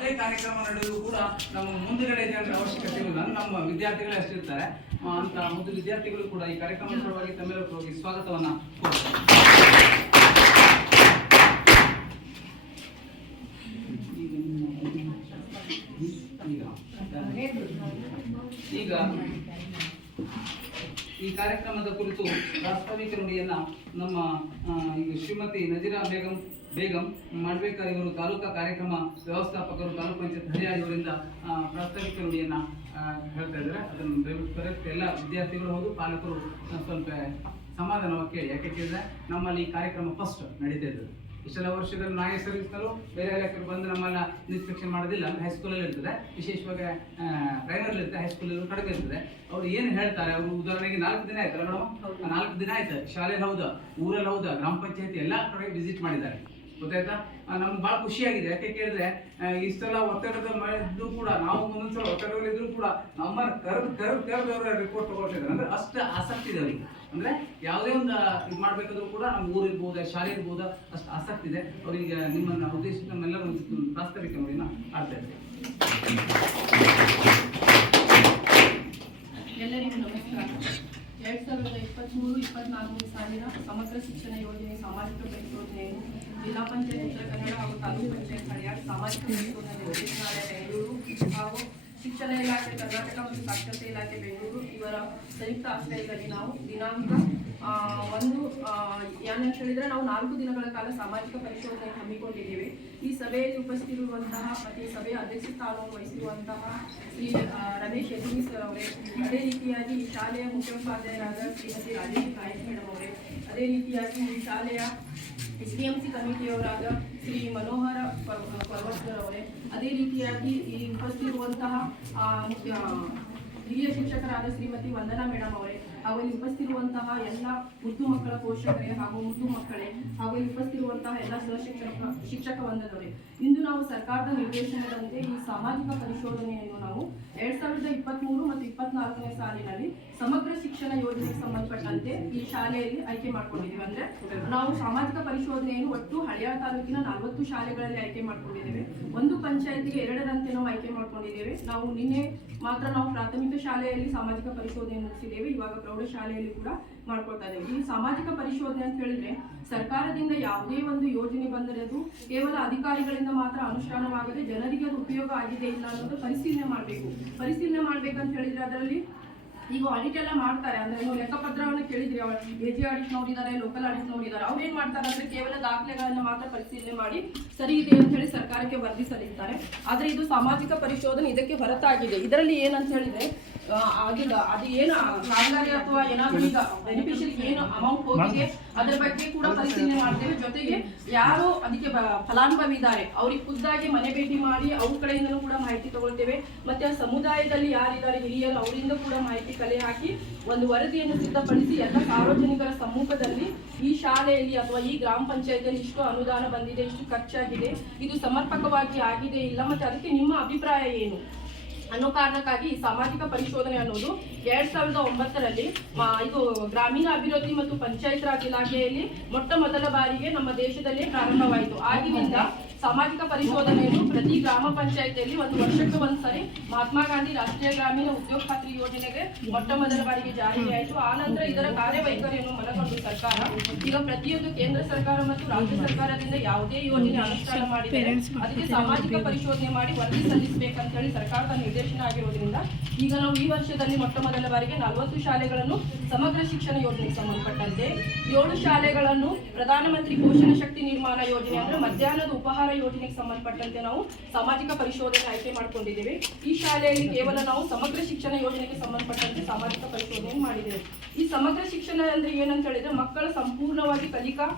ಯಾವುದೇ ಕಾರ್ಯಕ್ರಮ ನಡೆದು ಕೂಡ ನಮ್ಮ ಮುಂದುಗಡೆ ಜನರ ಅವಶ್ಯಕತೆ ಇಲ್ಲ ನಮ್ಮ ವಿದ್ಯಾರ್ಥಿಗಳೇ ಅಷ್ಟಿರ್ತಾರೆ ಅಂತ ಒಂದು ವಿದ್ಯಾರ್ಥಿಗಳು ಕೂಡ ಈ ಕಾರ್ಯಕ್ರಮ ಸಲುವಾಗಿ ತಮ್ಮೆಲ್ಲರೂ ಹೋಗಿ ಸ್ವಾಗತವನ್ನ ಈಗ ಈ ಕಾರ್ಯಕ್ರಮದ ಕುರಿತು ಪ್ರಾಸ್ತಾವಿಕ ನುಡಿಯನ್ನ ನಮ್ಮ ಶ್ರೀಮತಿ ನಜೀರಾ ಬೇಗಂ ಬೇಗಂ ಮಾಡ್ಬೇಕಾರ್ ಇವರು ತಾಲೂಕಾ ಕಾರ್ಯಕ್ರಮ ವ್ಯವಸ್ಥಾಪಕರು, ತಾಲೂಕು ಪಂಚಾಯತ್ ಹರಿಯಾಳಿ ಪ್ರಾಸ್ತಾವಿಕ ನುಡಿಯನ್ನ ಹೇಳ್ತಾ ಇದ್ದಾರೆ. ಅದನ್ನು ದಯವಿಟ್ಟು ಎಲ್ಲ ವಿದ್ಯಾರ್ಥಿಗಳು ಹೌದು ಪಾಲಕರು ಸ್ವಲ್ಪ ಸಮಾಧಾನವಾಗಿ ಕೇಳಿ. ಯಾಕೆ ಕೇಳಿದ್ರೆ ನಮ್ಮಲ್ಲಿ ಈ ಕಾರ್ಯಕ್ರಮ ಫಸ್ಟ್ ನಡೀತಾ ಇದ್ದದ್ದು. ಇಷ್ಟೆಲ್ಲ ವರ್ಷದಲ್ಲಿ ನಾಯ ಸರ್ವಿಸ್ನಲ್ಲೂ ಬೇರೆ ಇಲಾಖೆಗಳು ಬಂದು ನಮ್ಮನ್ನ ಇನ್ಸ್ಪೆಕ್ಷನ್ ಮಾಡೋದಿಲ್ಲ. ಅಂದ್ರೆ ಹೈಸ್ಕೂಲಲ್ಲಿ ಇರ್ತದೆ. ವಿಶೇಷವಾಗಿ ಪ್ರೈಮರಿ ಇರ್ತದೆ. ಹೈಸ್ಕೂಲಲ್ಲೂ ಕಡಿಮೆ ಇರ್ತದೆ. ಅವ್ರು ಏನು ಹೇಳ್ತಾರೆ? ಅವರು ಉದಾಹರಣೆಗೆ ನಾಲ್ಕು ದಿನ ಆಯ್ತಲ್ಲ ಮೇಡಮ್ ನಾಲ್ಕು ದಿನ ಆಯ್ತು ಶಾಲೆಯಲ್ಲಿ ಹೌದಾ? ಊರಲ್ಲಿ ಹೌದಾ? ಗ್ರಾಮ ಪಂಚಾಯತಿ ಎಲ್ಲ ಕಡೆ ವಿಸಿಟ್ ಮಾಡಿದ್ದಾರೆ. ಗೊತ್ತಾಯ್ತಾ? ನಮ್ಗೆ ಭಾಳ ಖುಷಿಯಾಗಿದೆ ಯಾಕೆ ಕೇಳಿದ್ರೆ ಇಷ್ಟೆಲ್ಲ ಒತ್ತಡದ ಮಾಡಿದ್ರು ಕೂಡ, ನಾವು ಒಂದೊಂದ್ಸಲ ಒತ್ತಡದಲ್ಲಿ ಇದ್ರು ಕೂಡ ನಮ್ಮ ಕರೆದು ಕರೆದು ಕರೆದು ಅವರ ರಿಪೋರ್ಟ್ ತಗೊಳ್ತಿದ್ದಾರೆ. ಅಂದ್ರೆ ಅಷ್ಟು ಆಸಕ್ತಿ ಇದೆ ಅವರಿಗೆ ಅಂದ್ರೆ ಯಾವುದೇ ಒಂದು ಇದು ಮಾಡ್ಬೇಕಾದ್ರೂ ಕೂಡ ನಮ್ಮ ಊರಿರ್ಬೋದು ಶಾಲೆ ಇರ್ಬೋದಾ, ಅಷ್ಟು ಆಸಕ್ತಿ ಇದೆ. ಅವರಿಗೆ ನಿಮ್ಮನ್ನ ಉದ್ದೇಶ ನಮ್ಮೆಲ್ಲರೂ ಒಂದು ಪ್ರಾಸ್ತಾವಿಕ ನುಡಿನ ಆಡ್ತಾ ಇದ್ದೇವೆ ಎಲ್ಲರಿಗೂ ನಮಸ್ಕಾರ. ಎರಡ್ ಸಾವಿರದ ಇಪ್ಪತ್ತ್ಮೂರು ಇಪ್ಪತ್ತ್ನಾಲ್ಕು ಸಾವಿರ ಸಮಗ್ರ ಶಿಕ್ಷಣ ಯೋಜನೆ, ಸಾಮಾಜಿಕ ಪರಿಶೋಧನೆಯನ್ನು ಜಿಲ್ಲಾ ಪಂಚಾಯತ್ ಉತ್ತರ ಕನ್ನಡ ಹಾಗೂ ತಾಲೂಕು ಪಂಚಾಯತ್ ಹರಿಯಾಣ ಸಾಮಾಜಿಕ ನಿರ್ದೇಶನಾಲಯ ಬೆಂಗಳೂರು, ಹಾಗೂ ಶಿಕ್ಷಣ ಇಲಾಖೆ, ಕರ್ನಾಟಕ ಮತ್ತು ಸಾಕ್ಷರತೆ ಇಲಾಖೆ ಬೆಂಗಳೂರು ಇವರ ಸಂಯುಕ್ತ ಆಶ್ರಯದಲ್ಲಿ ನಾವು ದಿನಾಂಕ ಒಂದು ಏನಂತ ಹೇಳಿದ್ರೆ ನಾವು ನಾಲ್ಕು ದಿನಗಳ ಕಾಲ ಸಾಮಾಜಿಕ ಪರಿಶೋಧನೆ ಹಮ್ಮಿಕೊಂಡಿದ್ದೇವೆ. ಈ ಸಭೆಯಲ್ಲಿ ಉಪಸ್ಥಿತಿರುವಂತಹ ಮತ್ತು ಈ ಸಭೆಯ ಅಧ್ಯಕ್ಷತಾನು ವಹಿಸಿರುವಂತಹ ಶ್ರೀ ರಮೇಶ್ ಯಜ್ಞಿ ಸರ್ ಅವರೇ, ಅದೇ ರೀತಿಯಾಗಿ ಶಾಲೆಯ ಮುಖ್ಯೋಪಾಧ್ಯಾಯರಾದ ಶ್ರೀಮತಿ ರಾಜೇಶ್ ನಾಯಕ್ ಮೇಡಮ್ ಅವರೇ ಅದೇ ರೀತಿಯಾಗಿ ಈ ಶಾಲೆಯ ಎಸ್ ಡಿ ಎಂ ಸಿ ಕಮಿಟಿಯವರಾದ ಶ್ರೀ ಮನೋಹರ ಪರ್ವ- ಪರ್ವತ್ಕರ್ ಅವರೇ ಅದೇ ರೀತಿಯಾಗಿ ಈ ಉಪಸ್ಥಿತಿರುವಂತಹ ಹಿರಿಯ ಶಿಕ್ಷಕರಾದ ಶ್ರೀಮತಿ ವಂದನಾ ಮೇಡಮ್ ಅವರೇ ಹಾಗೂ ಇಲ್ಲಿ ಉಪಸ್ಥಿತಿರುವಂತಹ ಎಲ್ಲ ಮುದ್ದು ಮಕ್ಕಳ ಪೋಷಕರೇ ಹಾಗೂ ಮುದ್ದು ಮಕ್ಕಳೇ, ಹಾಗೂ ಇಲ್ಲಿ ಎಲ್ಲಾ ಸಹಶಿಕ್ಷಕ ಶಿಕ್ಷಕ ಬಂಧದವರೇ, ಇಂದು ನಾವು ಸರ್ಕಾರದ ನಿರ್ದೇಶನದಂತೆ ಈ ಸಾಮಾಜಿಕ ಪರಿಶೋಧನೆಯನ್ನು ನಾವು ಎರಡ್ ಸಾವಿರದ ಇಪ್ಪತ್ತ್ಮೂರು ಮತ್ತು ಇಪ್ಪತ್ನಾಲ್ಕನೇ ಸಾಲಿನಲ್ಲಿ ಸಮಗ್ರ ಶಿಕ್ಷಣ ಯೋಜನೆಗೆ ಸಂಬಂಧಪಟ್ಟಂತೆ ಈ ಶಾಲೆಯಲ್ಲಿ ಆಯ್ಕೆ ಮಾಡ್ಕೊಂಡಿದ್ದೀವಿ. ಅಂದ್ರೆ ನಾವು ಸಾಮಾಜಿಕ ಪರಿಶೋಧನೆಯನ್ನು ಒಟ್ಟು ಹಳೆಯ ತಾಲೂಕಿನ ನಲವತ್ತು ಶಾಲೆಗಳಲ್ಲಿ ಆಯ್ಕೆ ಮಾಡ್ಕೊಂಡಿದ್ದೇವೆ. ಒಂದು ಪಂಚಾಯತಿಗೆ ಎರಡರಂತೆ ನಾವು ಆಯ್ಕೆ ಮಾಡ್ಕೊಂಡಿದ್ದೇವೆ. ನಾವು ನಿನ್ನೆ ಮಾತ್ರ ನಾವು ಪ್ರಾಥಮಿಕ ಶಾಲೆಯಲ್ಲಿ ಸಾಮಾಜಿಕ ಪರಿಶೋಧನೆ ನಡೆಸಿದ್ದೇವೆ. ಇವಾಗ ಪ್ರೌಢಶಾಲೆಯಲ್ಲಿ ಕೂಡ ಮಾಡ್ಕೊಳ್ತಾ ಇದ್ದೇವೆ ಈ ಸಾಮಾಜಿಕ ಪರಿಶೋಧನೆ ಅಂತ ಹೇಳಿದ್ರೆ ಸರ್ಕಾರದಿಂದ ಯಾವುದೇ ಒಂದು ಯೋಜನೆ ಬಂದರೆ ಅದು ಕೇವಲ ಅಧಿಕಾರಿಗಳಿಂದ ಮಾತ್ರ ಅನುಷ್ಠಾನವಾಗದೆ ಜನರಿಗೆ ಅದು ಉಪಯೋಗ ಆಗಿದೆ ಇಲ್ಲ ಅನ್ನೋದು ಪರಿಶೀಲನೆ ಮಾಡಬೇಕು. ಪರಿಶೀಲನೆ ಮಾಡ್ಬೇಕಂತ ಹೇಳಿದ್ರೆ ಅದರಲ್ಲಿ ಈಗ ಆಡಿಟ್ ಎಲ್ಲ ಮಾಡ್ತಾರೆ. ಅಂದ್ರೆ ನೀವು ಲೆಕ್ಕಪತ್ರವನ್ನು ಕೇಳಿದ್ರಿ ಎ ಜಿ ಆಡಿಟ್ ನೋಡಿದ್ದಾರೆ ಲೋಕಲ್ ಆಡಿಟ್ ನೋಡಿದ್ದಾರೆ ಅವ್ರು ಏನ್ ಮಾಡ್ತಾರೆ ಅಂದ್ರೆ ಕೇವಲ ದಾಖಲೆಗಳನ್ನ ಮಾತ್ರ ಪರಿಶೀಲನೆ ಮಾಡಿ ಸರಿ ಇದೆ ಅಂತ ಹೇಳಿ ಸರ್ಕಾರಕ್ಕೆ ವರದಿ ಸಲ್ಲಿಸ್ತಾರೆ. ಆದ್ರೆ ಇದು ಸಾಮಾಜಿಕ ಪರಿಶೋಧನೆ ಇದಕ್ಕೆ ಹೊರತಾಗಿದೆ. ಇದರಲ್ಲಿ ಏನಂತ ಹೇಳಿದ್ರೆ ಆಗಿಲ್ಲ ಅದು ಏನು ಕಾಮಗಾರಿ ಅಥವಾ ಏನಾದ್ರೂ ಈಗ ಬೆನಿಫಿಷರಿ ಏನು ಅಮೌಂಟ್ ಹೋಗಿದೆ ಅದರ ಬಗ್ಗೆ ಕೂಡ ಪರಿಶೀಲನೆ ಮಾಡ್ತೇವೆ. ಜೊತೆಗೆ ಯಾರು ಅದಕ್ಕೆ ಫಲಾನುಭವಿ ಇದ್ದಾರೆ ಅವ್ರಿಗೆ ಖುದ್ದಾಗಿ ಮನೆ ಭೇಟಿ ಮಾಡಿ ಅವ್ರ ಕಡೆಯಿಂದಲೂ ಕೂಡ ಮಾಹಿತಿ ತಗೊಳ್ತೇವೆ. ಮತ್ತೆ ಆ ಸಮುದಾಯದಲ್ಲಿ ಯಾರಿದ್ದಾರೆ ಹಿರಿಯರು, ಅವರಿಂದ ಕೂಡ ಮಾಹಿತಿ ಕಲೆ ಹಾಕಿ ಒಂದು ವರದಿಯನ್ನು ಸಿದ್ಧಪಡಿಸಿ ಎಲ್ಲ ಸಾರ್ವಜನಿಕರ ಸಮ್ಮುಖದಲ್ಲಿ ಈ ಶಾಲೆಯಲ್ಲಿ ಅಥವಾ ಈ ಗ್ರಾಮ ಪಂಚಾಯತಿಯಲ್ಲಿ ಇಷ್ಟು ಅನುದಾನ ಬಂದಿದೆ, ಇಷ್ಟು ಖರ್ಚಾಗಿದೆ, ಇದು ಸಮರ್ಪಕವಾಗಿ ಆಗಿದೆ ಇಲ್ಲ, ಮತ್ತೆ ಅದಕ್ಕೆ ನಿಮ್ಮ ಅಭಿಪ್ರಾಯ ಏನು? ಅನ್ನೋ ಕಾರಣಕ್ಕಾಗಿ ಸಾಮಾಜಿಕ ಪರಿಶೋಧನೆ ಅನ್ನೋದು ಎರಡ್ ಸಾವಿರದ ಒಂಬತ್ತರಲ್ಲಿ ಇದು ಗ್ರಾಮೀಣ ಅಭಿವೃದ್ಧಿ ಮತ್ತು ಪಂಚಾಯತ್ ರಾಜ್ ಇಲಾಖೆಯಲ್ಲಿ ಮೊಟ್ಟ ಮೊದಲ ಬಾರಿಗೆ ನಮ್ಮ ದೇಶದಲ್ಲಿ ಪ್ರಾರಂಭವಾಯಿತು. ಆಗಿನಿಂದ ಸಾಮಾಜಿಕ ಪರಿಶೋಧನೆಯನ್ನು ಪ್ರತಿ ಗ್ರಾಮ ಪಂಚಾಯತಿಯಲ್ಲಿ ಒಂದು ವರ್ಷಕ್ಕೆ ಒಂದ್ಸರಿ ಮಹಾತ್ಮ ಗಾಂಧಿ ರಾಷ್ಟ್ರೀಯ ಗ್ರಾಮೀಣ ಉದ್ಯೋಗ ಖಾತ್ರಿ ಯೋಜನೆಗೆ ಮೊಟ್ಟ ಮೊದಲ ಬಾರಿಗೆ ಜಾರಿಗೆ ಆಯಿತು ಆ ನಂತರ ಇದರ ಕಾರ್ಯವೈಖರಿಯನ್ನು ಮನಗೊಂಡು ಸರ್ಕಾರ. ಈಗ ಪ್ರತಿಯೊಂದು ಕೇಂದ್ರ ಸರ್ಕಾರ ಮತ್ತು ರಾಜ್ಯ ಸರ್ಕಾರದಿಂದ ಯಾವುದೇ ಯೋಜನೆ ಅನುಷ್ಠಾನ ಮಾಡಿದರೆ ಅದಕ್ಕೆ ಸಾಮಾಜಿಕ ಪರಿಶೋಧನೆ ಮಾಡಿ ವರದಿ ಸಲ್ಲಿಸಬೇಕಂತ ಹೇಳಿ ಸರ್ಕಾರದ ನಿರ್ದೇಶನ ಆಗಿರೋದ್ರಿಂದ ಈಗ ನಾವು ಈ ವರ್ಷದಲ್ಲಿ ಮೊಟ್ಟ ಮೊದಲ ಬಾರಿಗೆ ನಲವತ್ತು ಶಾಲೆಗಳನ್ನು ಸಮಗ್ರ ಶಿಕ್ಷಣ ಯೋಜನೆಗೆ ಸಂಬಂಧಪಟ್ಟಂತೆ ಏಳು ಶಾಲೆಗಳನ್ನು ಪ್ರಧಾನಮಂತ್ರಿ ಪೋಷಣ ಶಕ್ತಿ ನಿರ್ಮಾಣ ಯೋಜನೆ ಅಂದ್ರೆ ಮಧ್ಯಾಹ್ನದ ಉಪಹಾರ ಯೋಜನೆಗೆ ಸಂಬಂಧಪಟ್ಟಂತೆ ನಾವು ಸಾಮಾಜಿಕ ಪರಿಶೋಧನೆ ಆಯ್ಕೆ ಮಾಡಿಕೊಂಡಿದ್ದೇವೆ. ಈ ಶಾಲೆಯಲ್ಲಿ ಕೇವಲ ನಾವು ಸಮಗ್ರ ಶಿಕ್ಷಣ ಯೋಜನೆಗೆ ಸಂಬಂಧಪಟ್ಟಂತೆ ಸಾಮಾಜಿಕ ಪರಿಶೋಧನೆ ಮಾಡಿದ್ದೇವೆ. ಈ ಸಮಗ್ರ ಶಿಕ್ಷಣ ಅಂದ್ರೆ ಏನಂತ ಹೇಳಿದ್ರೆ ಮಕ್ಕಳ ಸಂಪೂರ್ಣವಾಗಿ ಕಲಿಕಾ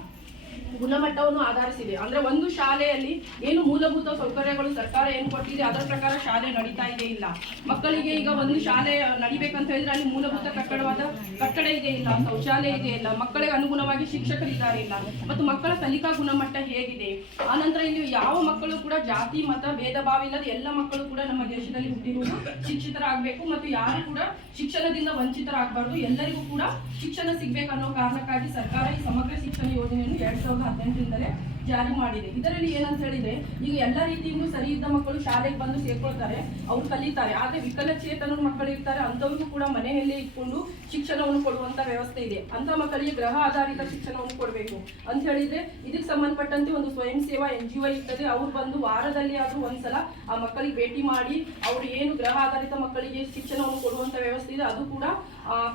ಗುಣಮಟ್ಟವನ್ನು ಆಧರಿಸಿದೆ. ಅಂದ್ರೆ ಒಂದು ಶಾಲೆಯಲ್ಲಿ ಏನು ಮೂಲಭೂತ ಸೌಕರ್ಯಗಳು ಸರ್ಕಾರ ಏನು ಕೊಟ್ಟಿದೆ, ಅದರ ಪ್ರಕಾರ ಶಾಲೆ ನಡೀತಾ ಇದೆ ಇಲ್ಲ. ಮಕ್ಕಳಿಗೆ ಈಗ ಒಂದು ಶಾಲೆ ನಡಿಬೇಕಂತ ಹೇಳಿದ್ರೆ ಅಲ್ಲಿ ಮೂಲಭೂತ ಕಟ್ಟಡವಾದ ಕಟ್ಟಡ ಇದೆ ಇಲ್ಲ, ಶೌಚಾಲಯ ಇದೆ ಇಲ್ಲ, ಮಕ್ಕಳಿಗೆ ಅನುಗುಣವಾಗಿ ಶಿಕ್ಷಕರಿದ್ದಾರೆ ಇಲ್ಲ. ಮತ್ತು ಮಕ್ಕಳ ಕಲಿಕಾ ಗುಣಮಟ್ಟ ಹೇಗಿದೆ. ಆನಂತರ ಇಲ್ಲಿ ಯಾವ ಮಕ್ಕಳು ಕೂಡ ಜಾತಿ, ಮತ, ಭೇದ, ಭಾವ ಇಲ್ಲದೆ ಎಲ್ಲ ಮಕ್ಕಳು ಕೂಡ ನಮ್ಮ ದೇಶದಲ್ಲಿ ಹುಟ್ಟಿರುವುದು ಶಿಕ್ಷಿತರಾಗಬೇಕು ಮತ್ತು ಯಾರು ಕೂಡ ಶಿಕ್ಷಣದಿಂದ ವಂಚಿತರಾಗಬಾರ್ದು. ಎಲ್ಲರಿಗೂ ಕೂಡ ಶಿಕ್ಷಣ ಸಿಗ್ಬೇಕನ್ನೋ ಕಾರಣಕ್ಕಾಗಿ ಸರ್ಕಾರ ಈ ಸಮಗ್ರ ಶಿಕ್ಷಣ ಯೋಜನೆಯನ್ನು ಎರಡ್ ಹದಿನೆಂಟರಿಂದಲೇ ಜಾರಿ ಮಾಡಿದೆ. ಇದರಲ್ಲಿ ಏನಂತ ಹೇಳಿದ್ರೆ, ಈಗ ಎಲ್ಲ ರೀತಿಯಿಂದ ಸರಿ ಇದ್ದ ಮಕ್ಕಳು ಶಾಲೆಗೆ ಬಂದು ಸೇರ್ಕೊಳ್ತಾರೆ, ಅವ್ರು ಕಲಿತಾರೆ. ಆದ್ರೆ ವಿಕಲಚೇತನ ಮಕ್ಕಳು ಇರ್ತಾರೆ, ಅಂಥವ್ರಿಗೂ ಕೂಡ ಮನೆಯಲ್ಲೇ ಇಟ್ಕೊಂಡು ಶಿಕ್ಷಣವನ್ನು ಕೊಡುವಂತ ವ್ಯವಸ್ಥೆ ಇದೆ. ಅಂತ ಮಕ್ಕಳಿಗೆ ಗೃಹ ಆಧಾರಿತ ಶಿಕ್ಷಣವನ್ನು ಕೊಡಬೇಕು. ಅಂತ ಹೇಳಿದ್ರೆ, ಇದಕ್ಕೆ ಸಂಬಂಧಪಟ್ಟಂತೆ ಒಂದು ಸ್ವಯಂ ಸೇವಾ ಎನ್ ಜಿ ಒ ಇರ್ತದೆ. ಅವ್ರು ಬಂದು ವಾರದಲ್ಲಿ ಆದ್ರೂ ಒಂದ್ಸಲ ಆ ಮಕ್ಕಳಿಗೆ ಭೇಟಿ ಮಾಡಿ, ಅವ್ರು ಏನು ಗೃಹ ಆಧಾರಿತ ಮಕ್ಕಳಿಗೆ ಶಿಕ್ಷಣವನ್ನು ಕೊಡುವಂತ ವ್ಯವಸ್ಥೆ ಇದೆ, ಅದು ಕೂಡ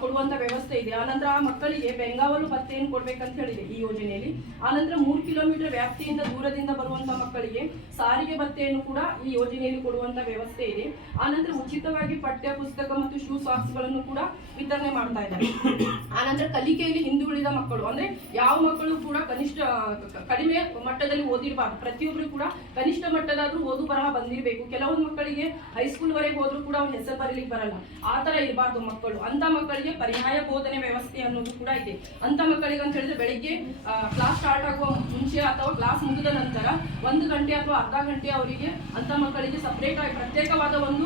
ಕೊಡುವಂತ ವ್ಯವಸ್ಥೆ ಇದೆ. ಆನಂತರ ಆ ಮಕ್ಕಳಿಗೆ ಬೆಂಗಾವಲು ಭತ್ತೆಯನ್ನು ಕೊಡ್ಬೇಕಂತ ಹೇಳಿದೆ ಈ ಯೋಜನೆಯಲ್ಲಿ. ಆನಂತರ ಮೂರು ಕಿಲೋಮೀಟರ್ ವ್ಯಾಪ್ತಿಯಿಂದ ದೂರದಿಂದ ಬರುವಂತಹ ಮಕ್ಕಳಿಗೆ ಸಾರಿಗೆ ಭತ್ತೆಯನ್ನು ಕೂಡ ಈ ಯೋಜನೆಯಲ್ಲಿ ಕೊಡುವಂತ ವ್ಯವಸ್ಥೆ ಇದೆ. ಆನಂತರ ಉಚಿತವಾಗಿ ಪಠ್ಯ, ಪುಸ್ತಕ ಮತ್ತು ಶೂ ಸಾಕ್ಸ್ಗಳನ್ನು ಕೂಡ ವಿತರಣೆ ಮಾಡ್ತಾ ಇದ್ದಾರೆ. ಆನಂತರ ಕಲಿಕೆಯಲ್ಲಿ ಹಿಂದುಳಿದ ಮಕ್ಕಳು, ಅಂದ್ರೆ ಯಾವ ಮಕ್ಕಳು ಕೂಡ ಕನಿಷ್ಠ ಕಡಿಮೆ ಮಟ್ಟದಲ್ಲಿ ಓದಿರಬಾರ್ದು. ಪ್ರತಿಯೊಬ್ಬರು ಕೂಡ ಕನಿಷ್ಠ ಮಟ್ಟದಾದ್ರೂ ಓದು ಬರಹ ಬಂದಿರಬೇಕು. ಕೆಲವೊಂದು ಮಕ್ಕಳಿಗೆ ಹೈಸ್ಕೂಲ್ ವರೆಗೆ ಹೋದ್ರು ಕೂಡ ಅವ್ರ ಹೆಸರು ಬರಲಿಕ್ಕೆ ಬರಲ್ಲ. ಆ ತರ ಇರಬಾರ್ದು ಮಕ್ಕಳು. ಅಂತ ಮಕ್ಕಳಿಗೆ ಪರ್ಯಾಯ ಬೋಧನೆ ವ್ಯವಸ್ಥೆ ಅನ್ನೋದು ಕೂಡ ಇದೆ. ಅಂತ ಮಕ್ಕಳಿಗೆ ಅಂತ ಹೇಳಿದ್ರೆ ಬೆಳಿಗ್ಗೆ ಕ್ಲಾಸ್ ಸ್ಟಾರ್ಟ್ ಆಗುವ ಮುಂಚೆ ಅಥವಾ ಕ್ಲಾಸ್ ಮುಗಿದ ನಂತರ ಒಂದು ಗಂಟೆ ಅಥವಾ ಅರ್ಧ ಗಂಟೆ ಅವರಿಗೆ ಅಂತ ಮಕ್ಕಳಿಗೆ ಸಪ್ರೇಟ್ ಆಗಿ ಪ್ರತ್ಯೇಕವಾದ ಒಂದು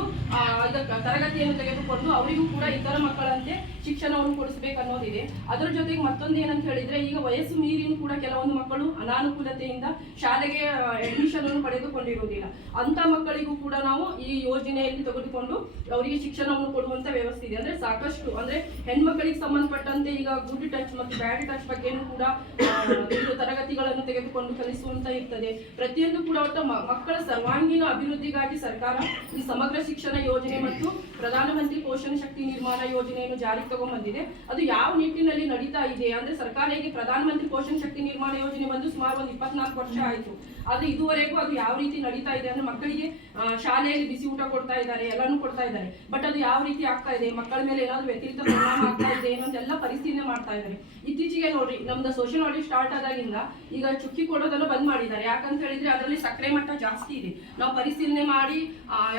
ತರಗತಿಯನ್ನು ತೆಗೆದುಕೊಂಡು ಅವರಿಗೂ ಕೂಡ ಇತರ ಮಕ್ಕಳಂತೆ ಶಿಕ್ಷಣವನ್ನು ಕೊಡಿಸಬೇಕು ಅನ್ನೋದಿದೆ ಅದರ ಜೊತೆಗೆ ಮತ್ತೊಂದು ಏನಂತ ಹೇಳಿದ್ರೆ ಈಗ ವಯಸ್ಸು ಮೀರಿನೂ ಕೂಡ ಕೆಲವೊಂದು ಮಕ್ಕಳು ಅನಾನುಕೂಲತೆಯಿಂದ ಶಾಲೆಗೆ ಅಡ್ಮಿಷನ್ ಅನ್ನು ಪಡೆದುಕೊಂಡಿರುವುದಿಲ್ಲ. ಅಂತ ಮಕ್ಕಳಿಗೂ ಕೂಡ ನಾವು ಈ ಯೋಜನೆಯಲ್ಲಿ ತೆಗೆದುಕೊಂಡು ಅವರಿಗೆ ಶಿಕ್ಷಣವನ್ನು ಕೊಡುವಂತ ವ್ಯವಸ್ಥೆ ಇದೆ. ಅಂದ್ರೆ ಸಾಕಷ್ಟು, ಅಂದ್ರೆ ಹೆಣ್ಮಕ್ಕಳಿಗೆ ಸಂಬಂಧಪಟ್ಟಂತೆ ಈಗ ಗುಡ್ ಟಚ್ ಮತ್ತು ಬ್ಯಾಡ್ ಟಚ್ ಬಗ್ಗೆನೂ ಕೂಡ ತರಗತಿಗಳನ್ನು ತೆಗೆದುಕೊಂಡು ಕಲಿಸುವಂತ ಇರ್ತದೆ. ಪ್ರತಿಯೊಂದು ಕೂಡ ಒಟ್ಟು ಮಕ್ಕಳ ಸರ್ವಾಂಗೀಣ ಅಭಿವೃದ್ಧಿಗಾಗಿ ಸರ್ಕಾರ ಈ ಸಮಗ್ರ ಶಿಕ್ಷಣ ಯೋಜನೆ ಮತ್ತು ಪ್ರಧಾನಮಂತ್ರಿ ಪೋಷಣ ಶಕ್ತಿ ನಿರ್ಮಾಣ ಯೋಜನೆಯನ್ನು ಜಾರಿಗೆ ತಗೊಂಡ್ಬಂದಿದೆ ಅದು ಯಾವ ನಿಟ್ಟಿನಲ್ಲಿ ನಡೀತಾ ಇದೆ? ಅಂದ್ರೆ ಸರ್ಕಾರ ಈಗ ಪ್ರಧಾನಮಂತ್ರಿ ಪೋಷಣ ಶಕ್ತಿ ನಿರ್ಮಾಣ ಯೋಜನೆ ಬಂದು ಸುಮಾರು ಒಂದು ಇಪ್ಪತ್ನಾಲ್ಕು ವರ್ಷ ಆಯಿತು. ಆದ್ರೆ ಇದುವರೆಗೂ ಅದು ಯಾವ ರೀತಿ ನಡೀತಾ ಇದೆ? ಅಂದ್ರೆ ಮಕ್ಕಳಿಗೆ ಶಾಲೆಯಲ್ಲಿ ಬಿಸಿ ಊಟ ಕೊಡ್ತಾ ಇದ್ದಾರೆ, ಎಲ್ಲಾನು ಕೊಡ್ತಾ ಇದ್ದಾರೆ. ಬಟ್ ಅದು ಯಾವ ರೀತಿ ಆಗ್ತಾ ಇದೆ? ಮಕ್ಕಳ ಮೇಲೆ ಏನಾದ್ರು ವ್ಯತಿರಿಕ್ತ ಪರಿಣಾಮ ಆಗ್ತಾ ಇದೆ ಏನೋ ಎಲ್ಲ ಪರಿಶೀಲನೆ ಮಾಡ್ತಾ ಇದ್ದಾರೆ. ಇತ್ತೀಚೆಗೆ ನೋಡ್ರಿ, ನಮ್ದು ಸೋಷಿಯಲ್ ಆಡಿಟ್ ಸ್ಟಾರ್ಟ್ ಆದಾಗಿಂದ ಈಗ ಚುಕ್ಕಿ ಕೊಡೋದನ್ನು ಬಂದ್ ಮಾಡಿದ್ದಾರೆ. ಯಾಕಂತ ಹೇಳಿದ್ರೆ ಅದರಲ್ಲಿ ಸಕ್ಕರೆ ಮಟ್ಟ ಜಾಸ್ತಿ ಇದೆ. ನಾವು ಪರಿಶೀಲನೆ ಮಾಡಿ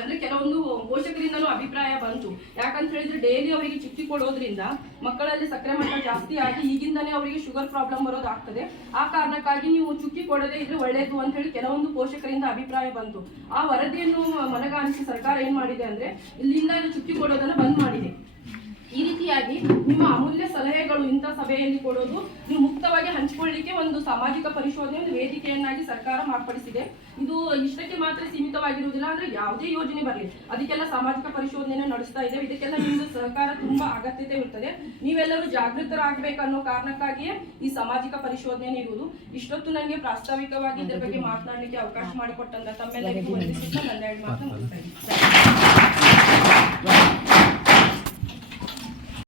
ಅಂದ್ರೆ ಕೆಲವೊಂದು ಪೋಷಕರಿಂದನೂ ಅಭಿಪ್ರಾಯ ಬಂತು. ಯಾಕಂತ ಹೇಳಿದ್ರೆ ಡೈಲಿ ಅವರಿಗೆ ಚಿಕ್ಕಿ ಕೊಡೋದ್ರಿಂದ ಮಕ್ಕಳಲ್ಲಿ ಸಕ್ಕರೆ ಮಟ್ಟ ಜಾಸ್ತಿ ಆಗಿ ಈಗಿಂದನೇ ಅವರಿಗೆ ಶುಗರ್ ಪ್ರಾಬ್ಲಮ್ ಬರೋದಾಗ್ತದೆ ಆ ಕಾರಣಕ್ಕಾಗಿ ನೀವು ಚುಕ್ಕಿ ಕೊಡದೇ ಇದ್ರೆ ಒಳ್ಳೇದು ಅಂತ ಹೇಳಿ ಕೆಲವೊಂದು ಪೋಷಕರಿಂದ ಅಭಿಪ್ರಾಯ ಬಂತು. ಆ ವರದಿಯನ್ನು ಮನಗಾಣಿಸಿ ಸರ್ಕಾರ ಏನ್ ಮಾಡಿದೆ ಅಂದ್ರೆ ಇಲ್ಲಿಂದ ಚುಕ್ಕಿ ಕೊಡೋದನ್ನ ಬಂದ್ ಮಾಡಿದೆ. ಈ ರೀತಿಯಾಗಿ ನಿಮ್ಮ ಅಮೂಲ್ಯ ಸಲಹೆಗಳು ಸಭೆಯಲ್ಲಿ ಕೊಡೋದು ನೀವು ಮುಕ್ತವಾಗಿ ಹಂಚಿಕೊಳ್ಳಿಕ್ಕೆ ಒಂದು ಸಾಮಾಜಿಕ ಪರಿಶೋಧನೆ ಒಂದು ವೇದಿಕೆಯನ್ನಾಗಿ ಸರ್ಕಾರ ಮಾರ್ಪಡಿಸಿದೆ. ಇದು ಇಷ್ಟಕ್ಕೆ ಮಾತ್ರ ಸೀಮಿತವಾಗಿರುವುದಿಲ್ಲ ಅಂದ್ರೆ ಯಾವುದೇ ಯೋಜನೆ ಬರಲಿ ಅದಕ್ಕೆಲ್ಲ ಸಾಮಾಜಿಕ ಪರಿಶೋಧನೆ ನಡೆಸ್ತಾ ಇದ್ದೇವೆ. ಇದಕ್ಕೆಲ್ಲ ನಿಮ್ಮದು ಸಹಕಾರ ತುಂಬಾ ಅಗತ್ಯತೆ ಇರ್ತದೆ. ನೀವೆಲ್ಲರೂ ಜಾಗೃತರಾಗಬೇಕು ಅನ್ನೋ ಕಾರಣಕ್ಕಾಗಿಯೇ ಈ ಸಾಮಾಜಿಕ ಪರಿಶೋಧನೆ ಇರುವುದು. ಇಷ್ಟೊತ್ತು ನನಗೆ ಪ್ರಾಸ್ತಾವಿಕವಾಗಿ ಇದರ ಬಗ್ಗೆ ಮಾತನಾಡಲಿಕ್ಕೆ ಅವಕಾಶ ಮಾಡಿಕೊಟ್ಟಂತ ತಮ್ಮೆಲ್ಲರಿಗೂ ವಂದಿಸುತ್ತಾ ನನ್ನ ಎರಡು ಮಾತು ಮುಗಿಸ್ತಾ ಇದ್ದೀನಿ.